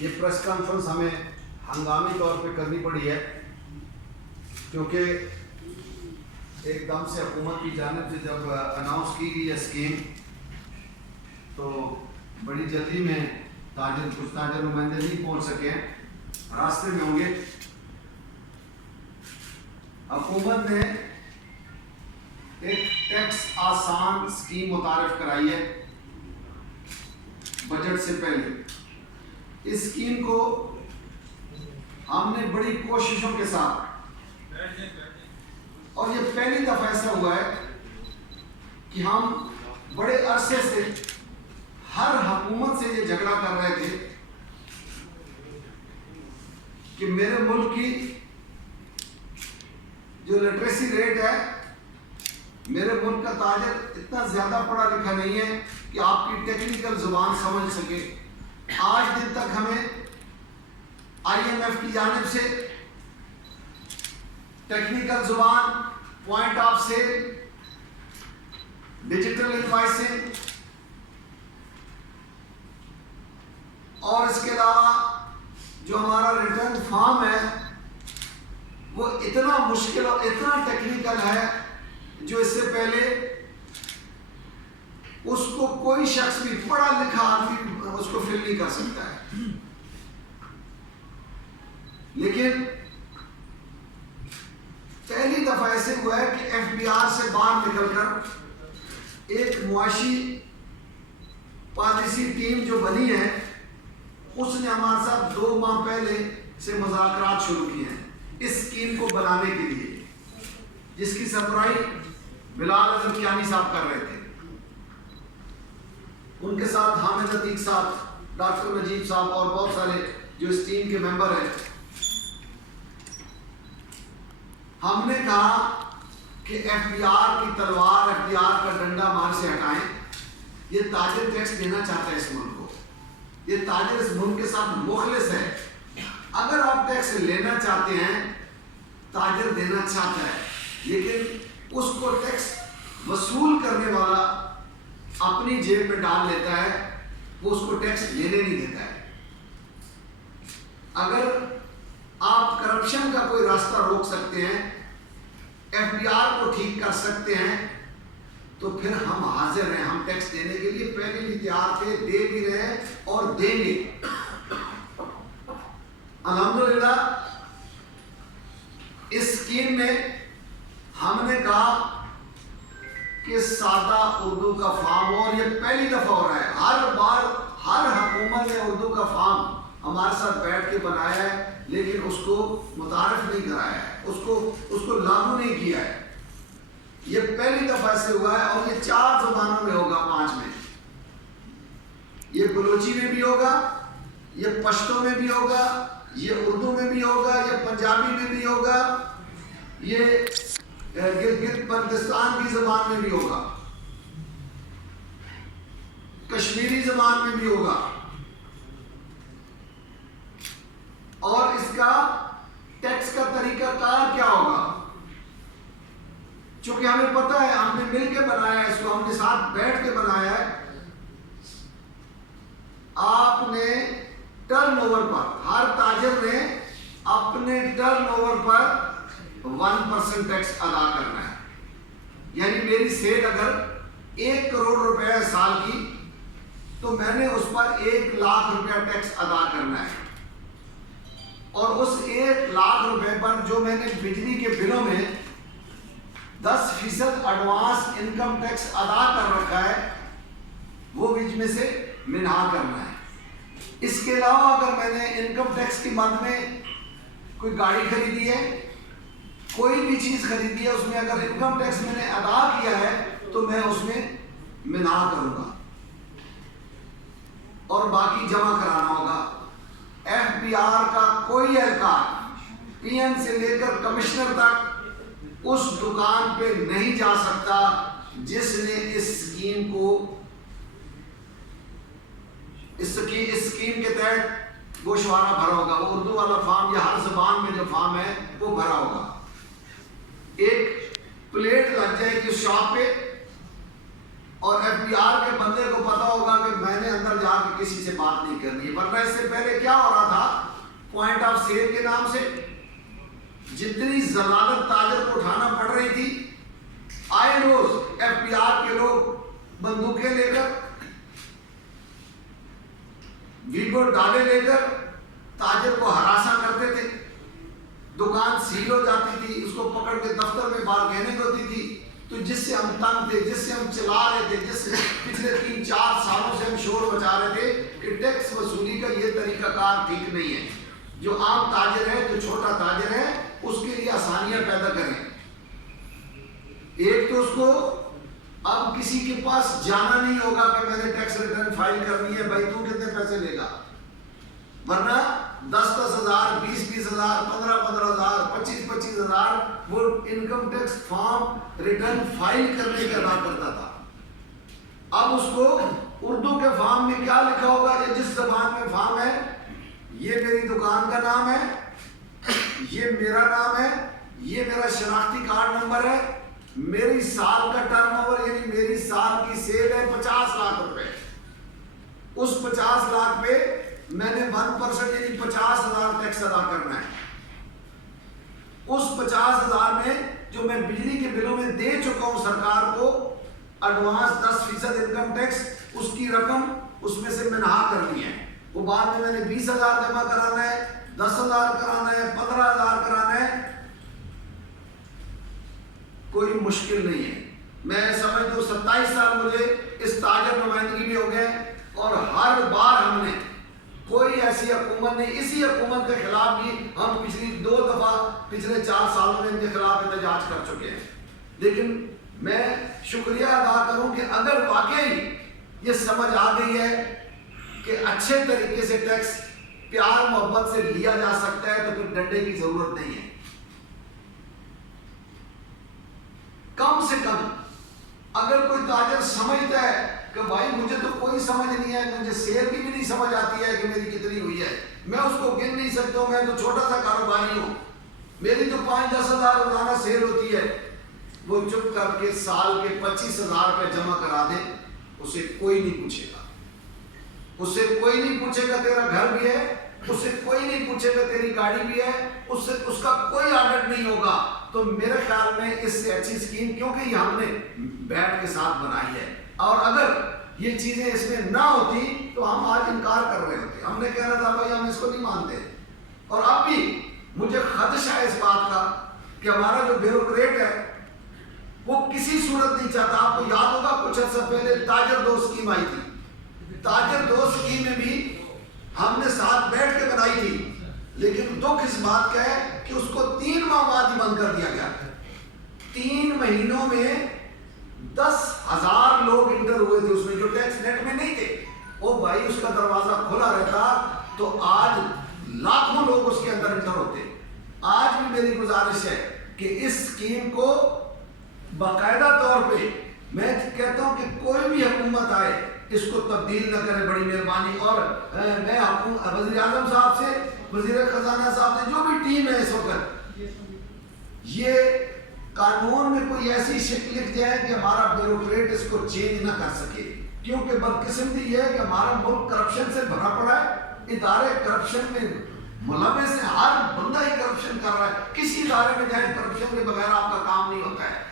یہ press conference ہمیں ہنگامی طور پہ کرنی پڑی ہے کیونکہ ایک دم سے حکومت کی جانب سے جب اناؤنس کی گئی ہے اسکیم تو بڑی جلدی میں کچھ تاجر نمائندے نہیں پہنچ سکے ہیں، راستے میں ہوں گے۔ حکومت نے ایک ٹیکس آسان اسکیم متعارف کرائی ہے بجٹ سے پہلے۔ اس اسکیم کو ہم نے بڑی کوششوں کے ساتھ، اور یہ پہلی دفعہ ایسا ہوا ہے کہ ہم بڑے عرصے سے ہر حکومت سے یہ جھگڑا کر رہے تھے کہ میرے ملک کی جو لٹریسی ریٹ ہے، میرے ملک کا تاجر اتنا زیادہ پڑھا لکھا نہیں ہے کہ آپ کی ٹیکنیکل زبان سمجھ سکے۔ آج دن تک ہمیں IMF کی جانب سے ٹیکنیکل زبان، point of sale, digital invoicing اور اس کے علاوہ جو ہمارا ریٹرن فارم ہے وہ اتنا مشکل اور اتنا ٹیکنیکل ہے جو اس سے پہلے اس کو کوئی شخص بھی پڑھا لکھا آدمی اس کو فل نہیں کر سکتا ہے۔ لیکن پہلی دفعہ ایسے ہوا ہے کہ FBR سے باہر نکل کر ایک معاشی پالیسی ٹیم جو بنی ہے اس نے ہمارے ساتھ 2 ماہ پہلے سے مذاکرات شروع کیے ہیں اس اسکیم کو بنانے کے لیے، جس کی سربراہی بلال احمد کیانی صاحب کر رہے تھے۔ ان کے ساتھ حامد عتیق صاحب، ڈاکٹر نجیب صاحب اور بہت سارے جو اس ٹیم کے ممبر ہیں۔ ہم نے کہا کہ FBR کی تلوار، FBR کا ڈنڈا ہمارے سے ہٹائیں۔ یہ تاجر ٹیکس دینا چاہتا ہے اس ملک کو، یہ تاجر اس ملک کے ساتھ مخلص ہے۔ اگر آپ ٹیکس لینا چاہتے ہیں، تاجر دینا چاہتا ہے، لیکن اس کو ٹیکس وصول کرنے والا اپنی جیب میں ڈال لیتا ہے، وہ اس کو ٹیکس لینے نہیں دیتا ہے۔ اگر آپ کرپشن کا کوئی راستہ روک سکتے ہیں، FBR کو ٹھیک کر سکتے ہیں، تو پھر ہم حاضر ہیں، ہم ٹیکس دینے کے لیے پہلے بھی تیار تھے، دے بھی رہے اور دیں گے۔ الحمدللہ اس اسکیم میں ہم نے کہا کہ سادہ اردو کا فارم، اور یہ پہلی دفعہ ہو رہا ہے، ہر بار ہر حکومت نے اردو کا فارم ہمارے ساتھ بیٹھ کے بنایا ہے لیکن اس کو متعارف نہیں کرایا ہے، اس کو لاگو نہیں کیا ہے۔ یہ پہلی دفعہ سے ہوا ہے اور یہ 4 زبانوں میں ہوگا، 5 میں۔ یہ بلوچی میں بھی ہوگا، یہ پشتو میں بھی ہوگا، یہ اردو میں بھی ہوگا، یہ پنجابی میں بھی ہوگا، یہ گلگت بلتستان کی زبان میں بھی ہوگا، کشمیری زبان میں بھی ہوگا۔ اور اس کا ٹیکس کا طریقہ کار کیا ہوگا؟ چونکہ ہمیں پتہ ہے، ہم نے مل کے بنایا ہے اس کو، ہم نے ساتھ بیٹھ کے بنایا ہے۔ آپ نے ٹرن اوور پر، ہر تاجر نے اپنے ٹرن اوور پر 1% ٹیکس ادا کرنا ہے۔ یعنی میری سیل اگر 1 کروڑ روپے ہے سال کی، تو میں نے اس پر 1 لاکھ روپیہ ٹیکس ادا کرنا ہے، اور اس 1 لاکھ روپے پر جو میں نے بجلی کے بلوں میں 10% ایڈوانس انکم ٹیکس ادا کر رکھا ہے، وہ بیچ میں سے منہا کرنا ہے۔ اس کے علاوہ اگر میں نے انکم ٹیکس کی مد میں کوئی گاڑی خریدی ہے، کوئی بھی چیز خریدی ہے، اس میں اگر انکم ٹیکس میں نے ادا کیا ہے تو میں اس میں منہا کروں گا اور باقی جمع کرانا ہوگا۔ FBR کا کوئی اہلکار PM سے لے کر کمشنر تک اس دکان پہ نہیں جا سکتا جس نے اس اسکیم کو، اس اسکیم کے تحت گوشوارہ بھرا ہوگا، وہ اردو والا فارم یا ہر زبان میں جو فارم ہے وہ بھرا ہوگا۔ ایک پلیٹ لگ جائے گی شاپ پہ، اور ایف بی آر کے بندے کو پتا ہوگا کہ میں نے اندر جا کے کسی سے بات نہیں کرنی ہے، ورنہ اس سے پہلے کیا ہو رہا تھا، پوائنٹ آف سیل کے نام سے جتنی ضمانت تاجر کو اٹھانا پڑ رہی تھی، آئے روز ایف بی آر کے لوگ بندوقیں لے کر، ویگو ڈالے لے کر تاجر کو ہراساں کرتے تھے، دکان سیل ہو جاتی تھی، اس کو پکڑ کے دفتر میں بارگیننگ ہوتی تھی۔ تو جس سے ہم تنگ تھے، جس سے ہم چلا رہے تھے، جس سے پچھلے 3-4 سالوں سے ہم شور مچا رہے تھے کہ ٹیکس وصولی کا یہ طریقہ کار ٹھیک نہیں ہے، جو عام تاجر ہے، جو چھوٹا تاجر ہے، اس کے لیے آسانیاں پیدا کریں۔ ایک تو اس کو اب کسی کے پاس جانا نہیں ہوگا کہ میں نے ٹیکس ریٹرن فائل کرنی ہے، بھائی تو کتنے پیسے لے گا، ورنہ 10-10 ہزار، 20-20 ہزار، 15-15 ہزار، 25-25 ہزار وہ income tax form return file کرنے کا ادا کرتا تھا۔ اب اس کو اردو کے فارم میں کیا لکھا ہوگا، یہ جس زبان میں فارم ہے، یہ میری دکان کا نام ہے، یہ میرا نام ہے، یہ میرا شناختی کارڈ نمبر ہے، میری سال کا ٹرن اوور یعنی میری سال کی سیل ہے 50 لاکھ روپے، اس 50 لاکھ پہ میں نے 1% یعنی 50,000 ٹیکس ادا کرنا ہے۔ اس 50,000 میں جو میں بجلی کے بلوں میں دے چکا ہوں سرکار کو ایڈوانس 10% انکم ٹیکس، اس کی رقم اس میں سے منہا کرنی ہے، وہ بعد میں نے 20,000 جمع کرانا ہے، 10,000 کرانا ہے، 15,000 کرانا ہے، کوئی مشکل نہیں ہے۔ میں سمجھتا ہوں 27 سال مجھے اس تاجر نمائندگی میں ہو گئے، اور ہر بار ہم نے کوئی ایسی حکومت نہیں، اسی حکومت کے خلاف بھی ہم پچھلی 2 دفعہ پچھلے 4 سالوں میں ان کے خلاف احتجاج کر چکے ہیں۔ لیکن میں شکریہ ادا کروں کہ اگر واقعی یہ سمجھ آ گئی ہے کہ اچھے طریقے سے ٹیکس پیار محبت سے لیا جا سکتا ہے، تو پھر ڈنڈے کی ضرورت نہیں ہے۔ کم سے کم اگر کوئی تاجر سمجھتا ہے کہ بھائی مجھے تو کوئی سمجھ نہیں ہے، مجھے سیل کی بھی نہیں سمجھ آتی ہے کہ میری کتنی ہوئی ہے، میں اس کو گن نہیں سکتا ہوں، میں تو چھوٹا سا کاروباری ہوں، میری تو 5-10 ہزار روزانہ سیل ہوتی ہے، وہ چپ کر کے سال کے 25,000 روپے جمع کرا دے، اسے کوئی نہیں پوچھے گا، اسے کوئی نہیں پوچھے گا تیرا گھر بھی ہے، اسے کوئی نہیں پوچھے گا تیری گاڑی بھی ہے، اس کا کوئی آڈٹ نہیں ہوگا۔ تو میرے خیال میں اس سے اچھی اسکیم، کیونکہ یہ ہم نے بیٹھ کے ساتھ بنائی ہے، اور اگر یہ چیزیں اس میں نہ ہوتی تو ہم آج انکار کر رہے ہوتے، ہم نے کہنا تھا بھائی ہم اس کو نہیں مانتے۔ اور اب بھی مجھے خدشہ ہے اس بات کا کہ ہمارا جو بیوروکریٹ ہے وہ کسی صورت نہیں چاہتا۔ آپ کو یاد ہوگا کچھ عرصہ پہلے تاجر دو اسکیم آئی تھی، تاجر دو اسکیم میں بھی ہم نے ساتھ بیٹھ کے بنائی تھی، لیکن دکھ اس بات کا ہے کہ اس کو 3 ماہ بعد ہی بند کر دیا گیا۔ 3 مہینوں میں 10,000 لوگ انٹر ہوئے تھے اس میں، جو ٹیکس نیٹ میں نہیں تھے۔ وہ بھائی اس کا دروازہ کھلا رہتا تو آج لاکھوں لوگ اس کے اندر انٹر ہوتے۔ آج بھی میری گزارش ہے کہ اس اسکیم کو باقاعدہ طور پہ، میں کہتا ہوں کہ کوئی بھی حکومت آئے اس کو تبدیل نہ کرے، بڑی مہربانی۔ اور میں وزیر اعظم صاحب سے، وزیر خزانہ صاحب سے، جو بھی ٹیم ہے اس وقت، یہ قانون میں کوئی ایسی شکل لکھ جائے کہ ہمارا بیوروکریٹ اس کو چینج نہ کر سکے، کیونکہ بدقسمتی یہ ہے کہ ہمارا ملک کرپشن سے بھرا پڑا ہے، ادارے کرپشن میں ملوث ہیں، ہر بندہ ہی کرپشن کر رہا ہے، کسی ادارے میں جائیں کرپشن کے بغیر آپ کا کام نہیں ہوتا ہے۔